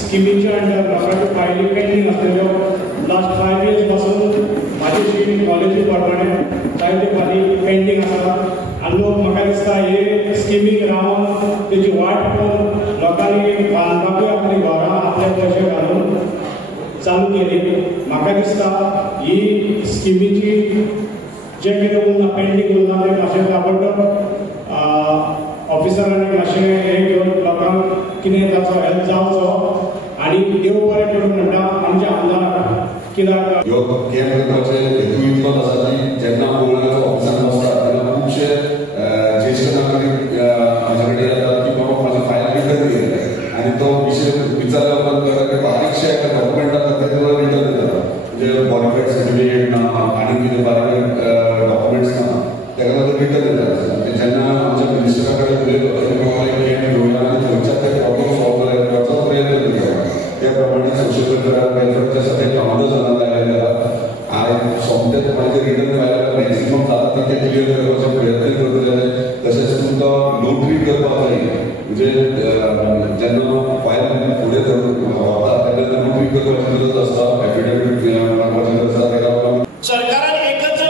स्कीमीच्या under लोकांची फायली pending असलेल्यो लास्ट 5 years पासून माझी कॉलेज डिपार्टमेंट जायते फायली पेंडिंग आसा आनी लोक म्हाका दिसता हे स्किमीक रावन तेजी वाट पळोवन लोकांनी बांदपाकूय आपली घरां आपले पयशे घालून चालू केली. म्हाका दिसता ही स्किमीची जे कितें उरना पेंडिंग उरना ते मातशें ताबडतोब ऑफिसरांनी मातशें हें घेवन लोकांक कितें ताचो हेल्प जावचो आनी देव बरें करून म्हणटा आमचे आमदार कित्याक ह्यो कॅम्प करपाचे हेतू इतलोच आसा की जेन्ना कोविडाचो ऑफिसान वचता तेन्ना खुबशे ज्येश्ठ नागरीक म्हाजे कडेन येतात की बाबा म्हाजी फायल रिटर्न दी आनी तो विशय विचारल्या उपरांत बारीकशे डॉक्युमेंटा खातीर रिटर्न दिता म्हणजे बॉनिफाईड सर्टिफिकेट ना आनी कितें बारीक डॉक्युमेंट्स ना तेका लागून रिटर्न दिता. जेन्ना आमच्या मिनिस्टरा कडेन उलयलो कॅम्प घेवया आनी थंयच्यान ते प्रॉब्लम सॉल्व करपाचो प्रयत्न करता. त्या प्रमाणे सोशल वेलफेअरचे आसा ते कामां जावंक लागलेले आसा. हांवें सोमतेच म्हाजे रिटर्न फायल मॅक्सिमम जाता तितके क्लियर करपाचो प्रयत्न करतले. तशेंच तुमकां नोटरी करपाक जाय म्हणजे जेन्ना फायल फुडें व्हरता तेन्ना नोटरी करपाची गरज आसता एफिडेविट मागपाची गरज आसा. तेका लागून सरकारान एकच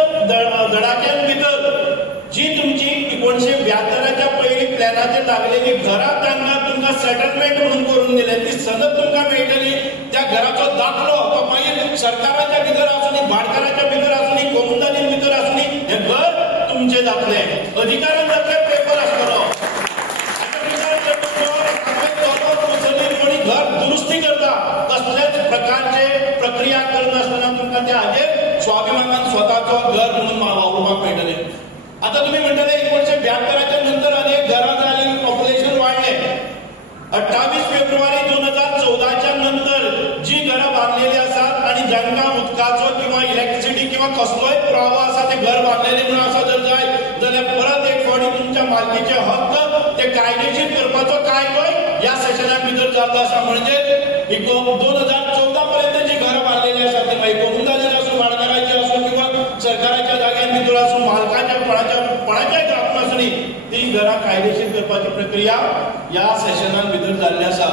धडाक्यान भितर जी तुमची 1972च्या पयली प्लॅनाचेर लागलेली घरां तांकां तुमकां सेटलमेंट म्हणून करून दिले ती सनद तुमकां मेळटली. त्या घराचो दाखलो तो मागीर सरकाराच्या भितर आसूं भाटकाराच्या भितर आसूं गोमुंदानी भितर आसूं हें घर तुमचें जातलें. अधिकारान जातले पेपर आसतलो कोणी घर दुरुस्ती करता कसलेच प्रकारचे प्रक्रिया करनासतना तुमकां त्या हाजेर स्वाभिमानान स्वताचो घर म्हणून वापरपाक मेळटलें. आता तुम्ही म्हणटले 1972च्या नंतर अनेक घरां जाली पॉप्युलेशन वाढले. 28 फेब्रुवारी 2014च्या नंतर जी घरां बांदलेली आसात आनी जांकां उदकाचो किंवा इलेक्ट्रिसिटी किंवा कसलोय पुरावो आसा ते घर बांदलेले म्हणून आसा जर जाय जाल्यार परत एक फावटी तुमच्या मालकीचे हक्क ते कायदेशीर करपाचो कायदोय ह्या सेशनाक भितर जाल्लो आसा. म्हणजे 2014 पर्यंत जी घरां बांदलेली आसात ती मागीर गोमुंदाचेर आसूं भाटकाराची आसूं किंवा सरकाराच्या जाग्यां भितर आसूं मालकाच्या पणाच्या जावून आसूं ती घरां कायदेशीर करपाची प्रक्रिया ह्या सेशनान भितर जाल्ली आसा.